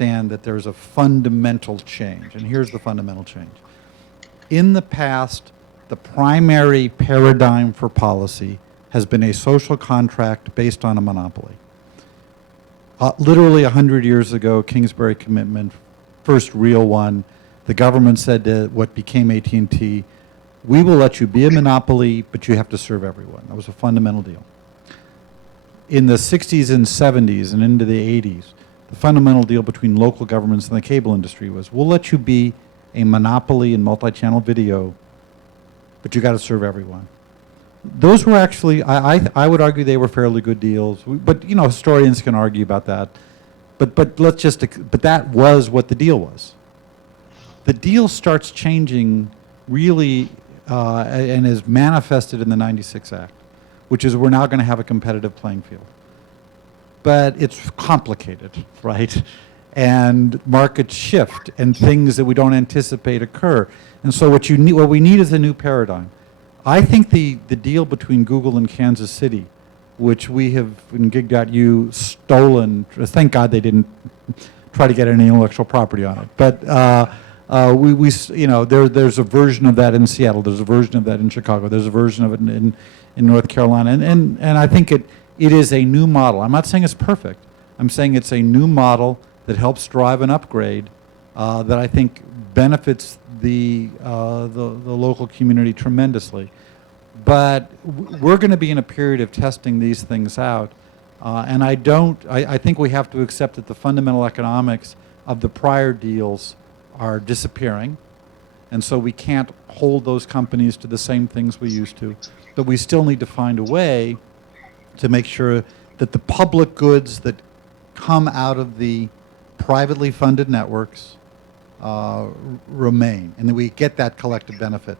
understand that there's a fundamental change, and here's the fundamental change. In the past, the primary paradigm for policy has been a social contract based on a monopoly. Literally 100 years ago, Kingsbury Commitment, first real one, the government said to what became AT&T, we will let you be a monopoly, but you have to serve everyone. That was a fundamental deal. In the 60s and 70s and into the 80s, the fundamental deal between local governments and the cable industry was, we'll let you be a monopoly in multi-channel video, but you got to serve everyone. Those were actually, I would argue they were fairly good deals, but you know, historians can argue about that. But that was what the deal was. The deal starts changing really and is manifested in the 96 Act, which is we're now going to have a competitive playing field. But it's complicated, right? And markets shift and things that we don't anticipate occur. And so what we need is a new paradigm. I think the deal between Google and Kansas City, which we have in Gig.U stolen, thank God they didn't try to get any intellectual property on it. But there's a version of that in Seattle, there's a version of that in Chicago, there's a version of it in North Carolina. And I think it is a new model. I'm not saying it's perfect. I'm saying it's a new model that helps drive an upgrade that I think benefits the local community tremendously. But we're going to be in a period of testing these things out. And I think we have to accept that the fundamental economics of the prior deals are disappearing. And so we can't hold those companies to the same things we used to. But we still need to find a way to make sure that the public goods that come out of the privately funded networks remain, and that we get that collective benefit.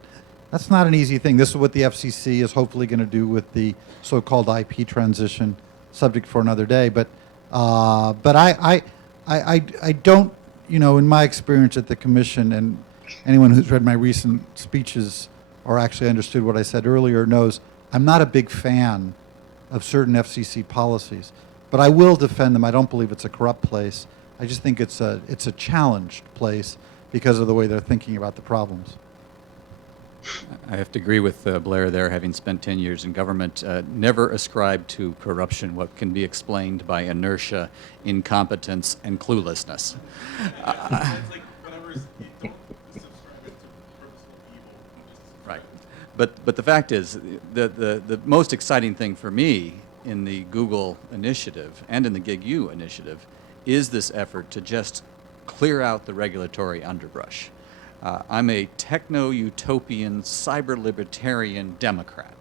That's not an easy thing. This is what the FCC is hopefully going to do with the so-called IP transition, subject for another day. But I don't, in my experience at the Commission, and anyone who's read my recent speeches or actually understood what I said earlier knows I'm not a big fan of certain FCC policies, but I will defend them. I don't believe it's a corrupt place. I just think it's a challenged place because of the way they're thinking about the problems. I have to agree with Blair there, having spent 10 years in government. Never ascribe to corruption what can be explained by inertia, incompetence, and cluelessness. It's like whatever is, you don't subscribe it to purposeful evil. Right. But the fact is, the most exciting thing for me in the Google initiative and in the Gig.U initiative is this effort to just clear out the regulatory underbrush. I'm a techno-utopian, cyber-libertarian Democrat.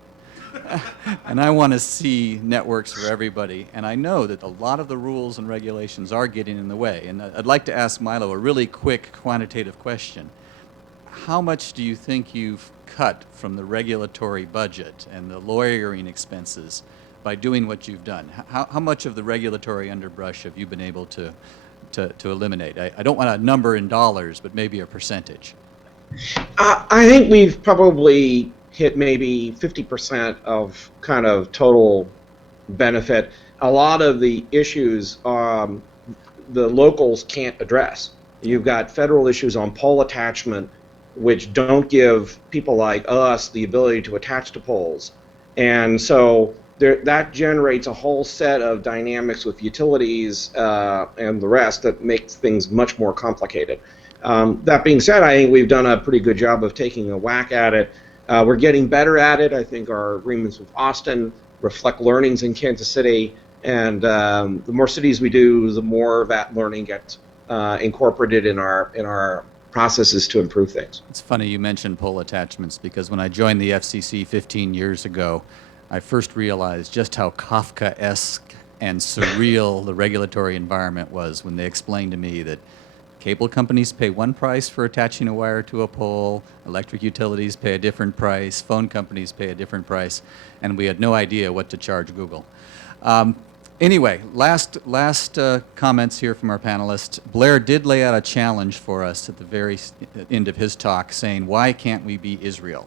And I want to see networks for everybody. And I know that a lot of the rules and regulations are getting in the way. And I'd like to ask Milo a really quick quantitative question. How much do you think you've cut from the regulatory budget and the lawyering expenses by doing what you've done? How much of the regulatory underbrush have you been able to eliminate? I don't want a number in dollars, but maybe a percentage. I think we've probably hit maybe 50% of kind of total benefit. A lot of the issues the locals can't address. You've got federal issues on pole attachment, which don't give people like us the ability to attach to poles. And so that generates a whole set of dynamics with utilities and the rest that makes things much more complicated. That being said, I think we've done a pretty good job of taking a whack at it. We're getting better at it. I think our agreements with Austin reflect learnings in Kansas City, and the more cities we do, the more that learning gets incorporated in our processes to improve things. It's funny you mentioned pole attachments, because when I joined the FCC 15 years ago, I first realized just how Kafkaesque and surreal the regulatory environment was when they explained to me that cable companies pay one price for attaching a wire to a pole, electric utilities pay a different price, phone companies pay a different price, and we had no idea what to charge Google. Anyway, last comments here from our panelists. Blair did lay out a challenge for us at the very end of his talk, saying, why can't we be Israel?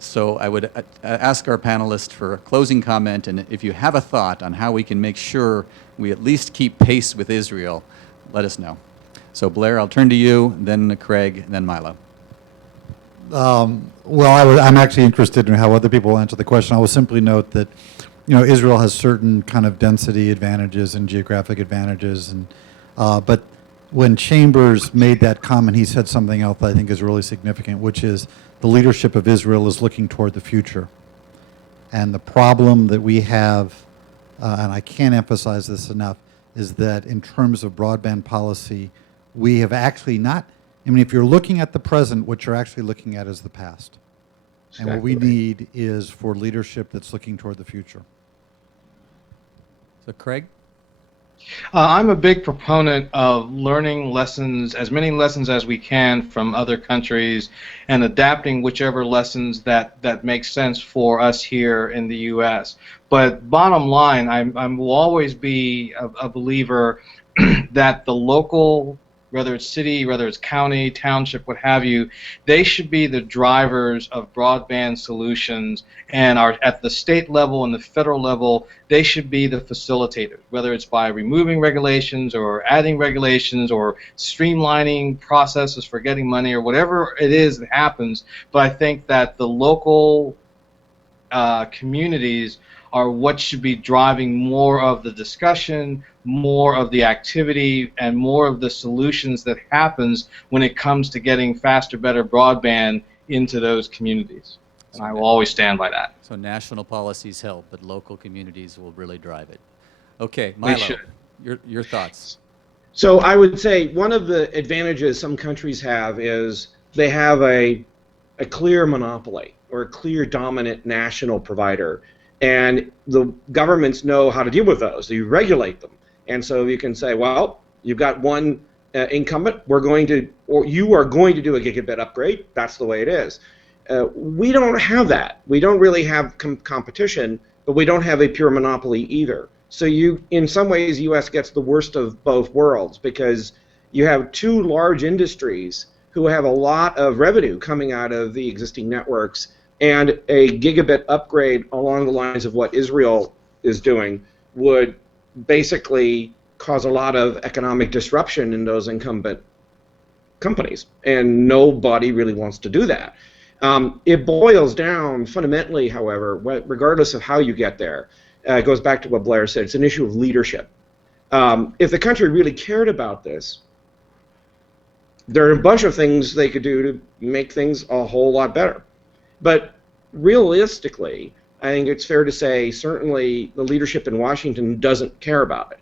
So I would ask our panelists for a closing comment, and if you have a thought on how we can make sure we at least keep pace with Israel, let us know. So Blair, I'll turn to you, then Craig, and then Milo. Well, I'm actually interested in how other people answer the question. I will simply note that, Israel has certain kind of density advantages and geographic advantages, and but when Chambers made that comment, he said something else that I think is really significant, which is the leadership of Israel is looking toward the future. And the problem that we have, and I can't emphasize this enough, is that in terms of broadband policy, we have actually not, if you're looking at the present, what you're actually looking at is the past. And what we Exactly right. need is for leadership that's looking toward the future. So Craig? I'm a big proponent of learning lessons, as many lessons as we can from other countries, and adapting whichever lessons that make sense for us here in the U.S. But bottom line, I will always be a believer that the local, whether it's city, whether it's county, township, what have you, they should be the drivers of broadband solutions, and are at the state level and the federal level, they should be the facilitators, whether it's by removing regulations or adding regulations or streamlining processes for getting money or whatever it is that happens. But I think that the local communities are what should be driving more of the discussion, more of the activity, and more of the solutions that happens when it comes to getting faster, better broadband into those communities. And I will always stand by that. So national policies help, but local communities will really drive it. Okay, They Milo, should. your thoughts. So I would say one of the advantages some countries have is they have a clear monopoly or a clear dominant national provider. And the governments know how to deal with those. You regulate them. And so you can say, well, you've got one incumbent, you are going to do a gigabit upgrade. That's the way it is. We don't have that. We don't really have competition, but we don't have a pure monopoly either. So in some ways, the U.S. gets the worst of both worlds because you have two large industries who have a lot of revenue coming out of the existing networks, and a gigabit upgrade along the lines of what Israel is doing would basically cause a lot of economic disruption in those incumbent companies, and nobody really wants to do that. It boils down fundamentally, however, regardless of how you get there, it goes back to what Blair said, it's an issue of leadership. If the country really cared about this, there are a bunch of things they could do to make things a whole lot better. But realistically, I think it's fair to say certainly the leadership in Washington doesn't care about it.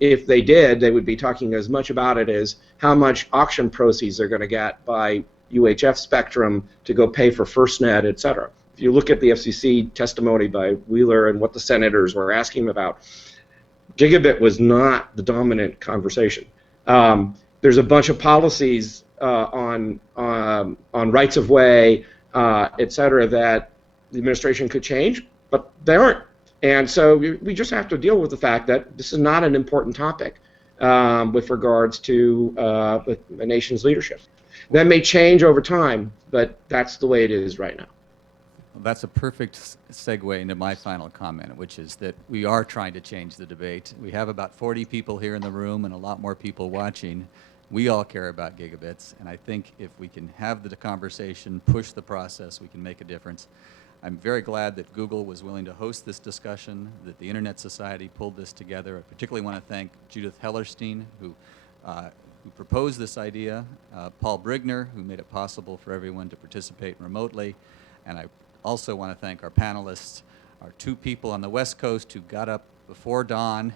If they did, they would be talking as much about it as how much auction proceeds they're going to get by UHF spectrum to go pay for FirstNet, et cetera. If you look at the FCC testimony by Wheeler and what the senators were asking about, gigabit was not the dominant conversation. There's a bunch of policies on rights of way, et cetera, that the administration could change, but they aren't. And so we just have to deal with the fact that this is not an important topic with regards to the nation's leadership. That may change over time, but that's the way it is right now. Well, that's a perfect segue into my final comment, which is that we are trying to change the debate. We have about 40 people here in the room and a lot more people watching. We all care about gigabits, and I think if we can have the conversation, push the process, we can make a difference. I'm very glad that Google was willing to host this discussion, that the Internet Society pulled this together. I particularly want to thank Judith Hellerstein, who proposed this idea, Paul Brigner, who made it possible for everyone to participate remotely, and I also want to thank our panelists, our two people on the West Coast who got up before dawn,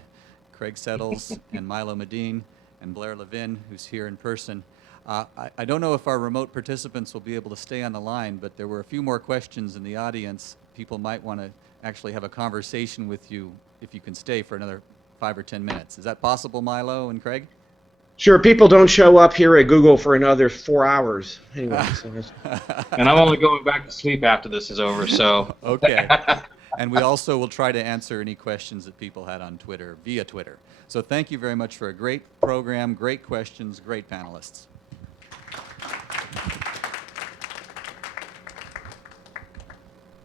Craig Settles and Milo Medine, and Blair Levin, who's here in person. I don't know if our remote participants will be able to stay on the line, but there were a few more questions in the audience. People might want to actually have a conversation with you if you can stay for another 5 or 10 minutes. Is that possible, Milo and Craig? Sure, people don't show up here at Google for another 4 hours. Anyway, And I'm only going back to sleep after this is over, so. Okay. And we also will try to answer any questions that people had on Twitter, via Twitter. So thank you very much for a great program, great questions, great panelists.